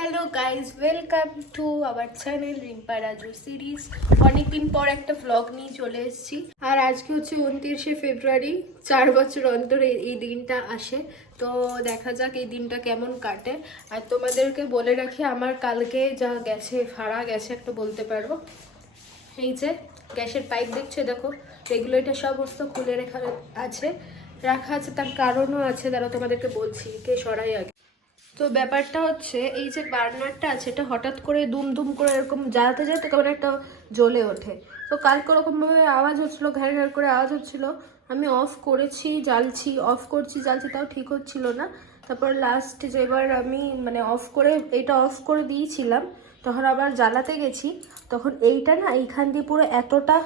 Hello guys welcome to our channel Rimpa Raju series অনেকদিন পর একটা ভ্লগ নিয়ে চলে এসেছি। আর আজকে হচ্ছে উনত্রিশে ফেব্রুয়ারি, চার বছর অন্তর এই- দিনটা আসে। তো দেখা যাক এই দিনটা কেমন কাটে। আর তোমাদেরকে বলে রাখি, আমার কালকে যা গেছে, ভাড়া গেছে একটা বলতে পারো এই যে, গ্যাসের পাইপ দেখছে? দেখো রেগুলেটর সমস্ত খুলে রেখা আছে। রাখা আছে, তার কারণও আছে, তারা তোমাদেরকে বলছি, কে সরাই আগে। তো ব্যাপারটা হচ্ছে, এই যে বার্নারটা আছে, এটা হঠাৎ করে দুম দুম করে এরকম জ্বালাতে জ্বালাতে কেমন একটা জ্বলে ওঠে। তো কালকে ওরকমভাবে আওয়াজ হচ্ছিল ঘ্যার ঘ্যার করে আওয়াজ হচ্ছিল। আমি অফ করেছি, জ্বালছি অফ করছি, জ্বালছি, তাও ঠিক হচ্ছিল না। তারপর লাস্ট যেবার আমি মানে অফ করে, এটা অফ করে দিয়েছিলাম, তখন আবার জ্বালাতে গেছি। তখন এইটা না, এইখান দিয়ে পুরো এতটা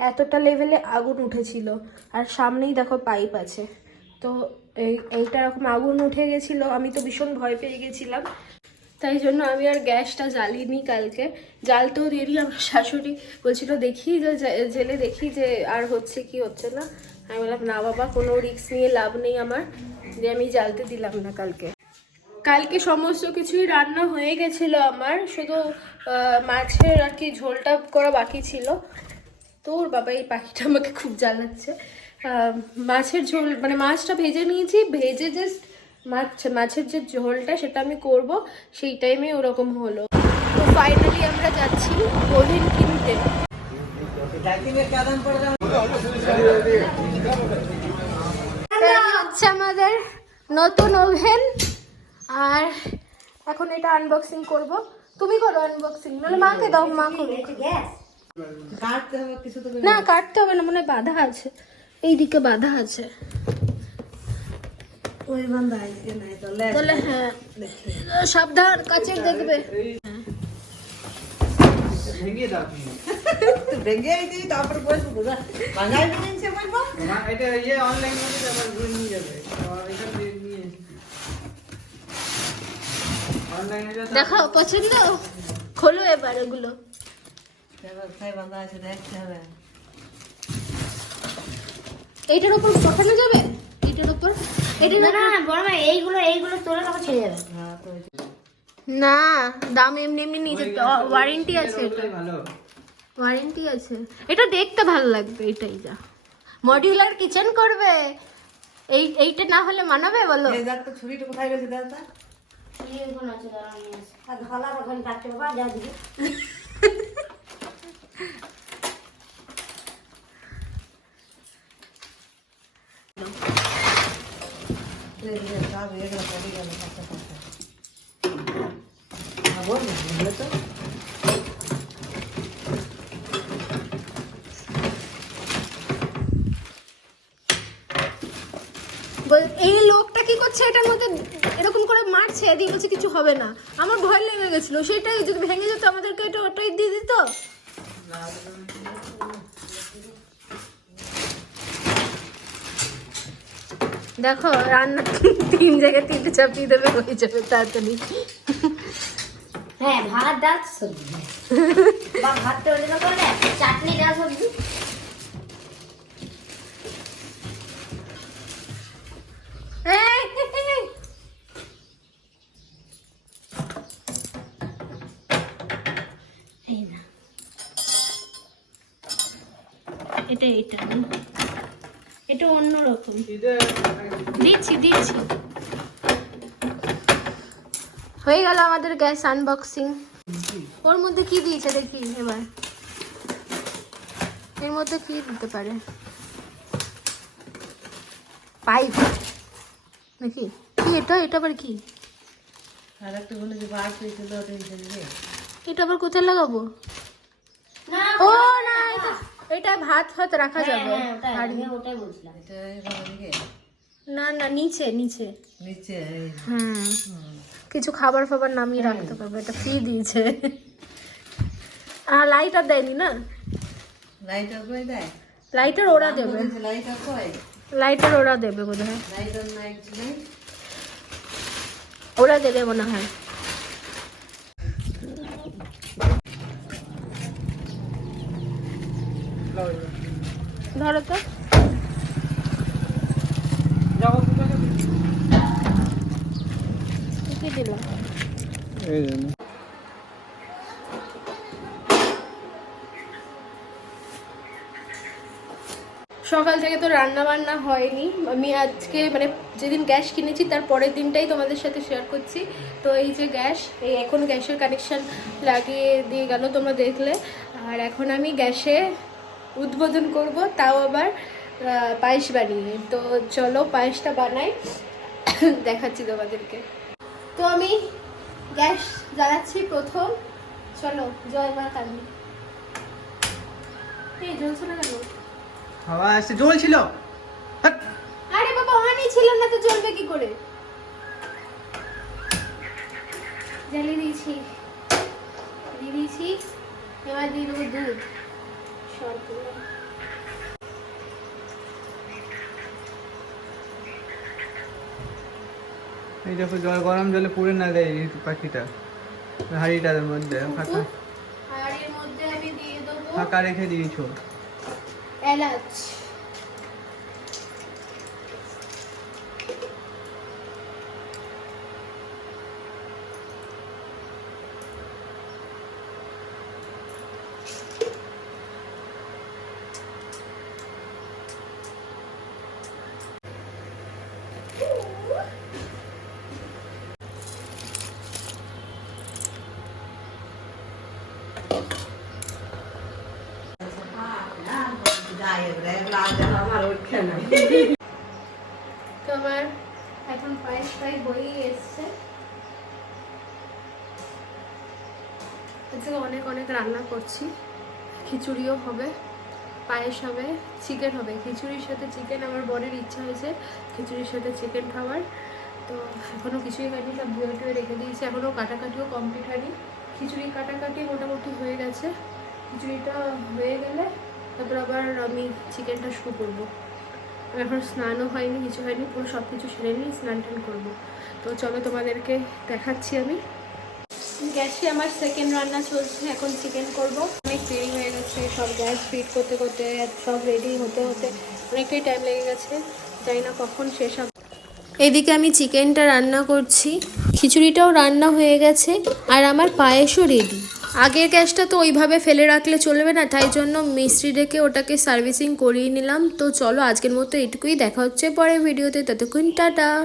এতটা লেভেলে আগুন উঠেছিল। আর সামনেই দেখো পাইপ আছে। তো এই, এইটা এরকম আগুন উঠে গেছিল, আমি তো ভীষণ ভয় পেয়ে গেছিলাম। তাই জন্য আমি আর গ্যাসটা জ্বালিনি কালকে। জ্বালতেও দেরি, আমার শাশুড়ি বলছিল, দেখি যে জেলে দেখি যে আর হচ্ছে কি হচ্ছে না। আমি বললাম, না বাবা, কোনো রিস্ক নিয়ে লাভ নেই আমার, যে আমি জ্বালতে দিলাম না কালকে। কালকে সমস্ত কিছুই রান্না হয়ে গেছিল আমার, শুধু মাছের আর কি ঝোলটা করা বাকি ছিল। তোর বাবা, এই পাখিটা আমাকে খুব জ্বালাচ্ছে। মাছের ঝোল মানে মাছটা ভেজে নিয়েছি ভেজে জাস্ট মাছ মাছের যে ঝোলটা সেটা আমি করব সেই টাইমে ওরকম হলো। তো ফাইনালি আমরা যাচ্ছি ওভেন কিনতে। হচ্ছে আমাদের নতুন ওভেন আর এখন এটা আনবক্সিং করব। তুমি করো আনবক্সিং নাহলে মাকে দাও মা করো না কাটতে হবে না মনে হয় বাধা আছে। এইদিকে বাধা আছে। তাহলে হ্যাঁ সাবধান কাছের দেখবে। তারপর বলব বাঙালি জিনিস বলব? মা- এটা ইয়ে অনলাইন মধ্যে আবার ঘুরে নিয়ে যাবে। এখান থেকে নিয়ে অনলাইনে যা দেখো পছন্দ? খোলো এবার এগুলো। ব্যবসায় বাঁধা আছে দেখতে হবে। এইটার উপর বসানো যাবে? এইটার উপর? এটা না না বড় ভাই এইগুলো এইগুলো তোলে তখন ছেড়ে যাবে। না দাম এমনি এমনি নিচে ওয়ারেন্টি আছে এটা। ভালো ওয়ারেন্টি আছে। এটা দেখতে ভালো লাগবে এটাই যা। মডিউলার কিচেন করবে। এই এইটা না হলে মানাবে বলো? এই দেখ তো ছুরিটা কোথায় গেছে দেখ তো। এইগুলো আছে আসি। আর ধলার ওখানে থাকতে বাবা যা দিবি এই যে সব এগুলো পড়ে গেল পাশে পাশে হ্যাঁ বল বুঝলে তো বল- এই লোকটা কি করছে? এটার মধ্যে এরকম করে মারছে দিয়ে বলছে কিছু হবে না। আমার ভয় লেগে গেছিল। সেটাই যদি ভেঙে যেত আমাদেরকে এটা ওটাই দিয়ে দিত? দেখো, রান্না তিন জায়গায় তিনটে চাপিয়ে দেবে, হয়ে যাবে তাড়াতাড়ি। হ্যাঁ ভাত, ডাল, সবজি। চাটনি, ডাল, সবজি। এটা এটা। এটা অন্যরকম দিচ্ছি দিচ্ছি। হয়ে গেল আমাদের গ্যাস আনবক্সিং। ওর মধ্যে কি দিয়েছে দেখি এবার? এর মধ্যে কি দিতে পারে? পাইপ। নাকি? কি এটা? এটা আবার কি? আর একটা বলে যে বার পেয়েছিল ওটা হিসেবে রে এটা আবার কোথায় লাগাবো? না ও! এটা ভাত ভাত রাখা হ্যাঁ, যাবে হ্যাঁ, ওটাই, বলছিলাম। দিকে না না নিচে নিচে। নিচে হুম। কিছু খাবার ফাবার নামিয়ে রাখতে পারবে এটা ফ্রি দিয়েছে। আর লাইটার দেয়নি না? লাইটার কই দেয়? লাইটার ওরা দেবে। লাইটার কই? লাইটার ওরা দেবে বোধ হয় লাইটার নাই। ওরা দেবে মনে হয়। ধরো তো। কি দিলাম? এই জন্য সকাল থেকে তো রান্না বান্না হয়নি। আমি আজকে মানে যেদিন গ্যাস কিনেছি তার পরের দিনটাই তোমাদের সাথে শেয়ার করছি। তো এই যে গ্যাস এই এখন গ্যাসের কানেকশন লাগিয়ে দিয়ে গেল তোমরা দেখলে। আর এখন আমি গ্যাসে উদ্বোধন করব তাও আবার পায়েস বানিয়ে। তো চলো পায়েসটা বানাই। দেখাচ্ছি তোমাদেরকে। তো আমি গ্যাস জ্বালাচ্ছি প্রথম। চলো জয় মা কালী। এই জ্বলছে না কেন? হাওয়া আসছে ছিল আরে বাবা হানি ছিল না তো চলবে কি করে? জ্বালিয়ে দিয়েছি। দিয়ে দিয়েছি। এবার দিয়ে দেবো দুধ। এই দেখো জল গরম জলে পুড়ে না দেয় এই পাখিটা। হাড়িটার মধ্যে ফাঁকা। হাড়ির মধ্যে আমি দিয়ে দেবো ফাঁকা রেখে দিয়েছ। এলাচ। আমার উঠছে তো আমার এখন পায়েস প্রায় হয়েই এসছে। আজকে অনেক অনেক রান্না করছি। খিচুড়িও হবে, পায়েস হবে চিকেন হবে। খিচুড়ির সাথে চিকেন আমার বরের ইচ্ছা হয়েছে, খিচুড়ির সাথে চিকেন খাওয়ার। তো এখনও কিছুই হয়নি, সব ধুয়ে টুয়ে রেখে দিয়েছি। এখনও কাটাকাটিও কমপ্লিট হয়নি। খিচুড়ি কাটাকাটি মোটামুটি হয়ে গেছে। খিচুড়িটা হয়ে গেলে তারপর আবার আমি চিকেনটা শুরু করব। এখন স্নানও হয়নি, কিছু হয়নি, পুরো সব কিছু সেরে নিয়ে স্নান টান করব। তো চলো তোমাদেরকে দেখাচ্ছি আমি। গ্যাসে আমার সেকেন্ড রান্না চলছে, এখন চিকেন করব। অনেক দেরি হয়ে গেছে, সব গ্যাস ফিট করতে করতে, সব রেডি হতে হতে অনেকটাই টাইম লেগে গেছে। জানি না কখন শেষ হবে। এদিকে আমি চিকেনটা রান্না করছি। খিচুড়িটাও রান্না হয়ে গেছে, আর আমার পায়েসও রেডি আগের গ্যাসটা তো ওইভাবে ফেলে রাখলে চলবে না, তাই জন্য মিস্ত্রি ডেকে ওটাকে সার্ভিসিং করিয়ে নিলাম। তো চলো আজকের মতো এটুকুই, দেখা হচ্ছে পরে ভিডিওতে ততক্ষণ টাটা।